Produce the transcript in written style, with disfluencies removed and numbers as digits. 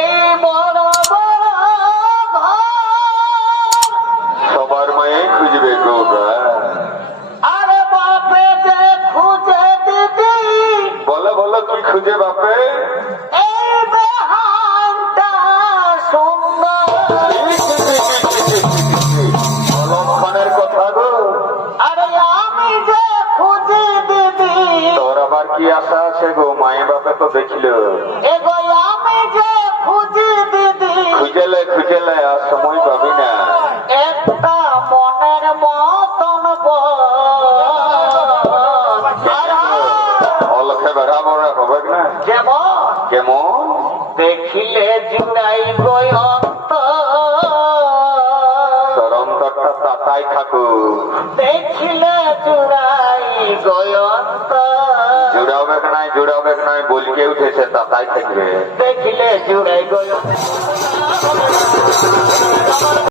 এই বড় বড় ঘর সবার মায়ে খুঁজবে গো গা। আরে বাপে যে খুঁজে দিদি বলো বলো কি খুঁজে বাপে? এই বেহানটা সুন্দর অলক্ষণের কথা গো। আরে আমি যে খুঁজি দিদি তোর আবার কি আশা আছে গো? মায়ে বাপে তো দেখিল। এগো আমি যে খুঁজি দিদি খুঁজেলে খুঁজেলে আর সময় পাবি না। একটা মনের মতন অলক্ষে বেড়াবো হবে না যেমন কেমন? দেখিলে জুড়াই গই তোর অন্তরটা তাতাই থাকুক। দেখিলে জুড়াই গয়ন্ত জুড়াবে নাই বলকে উঠেছে তাতাই থাকবে। দেখিলে জুড়াই গয়ন্ত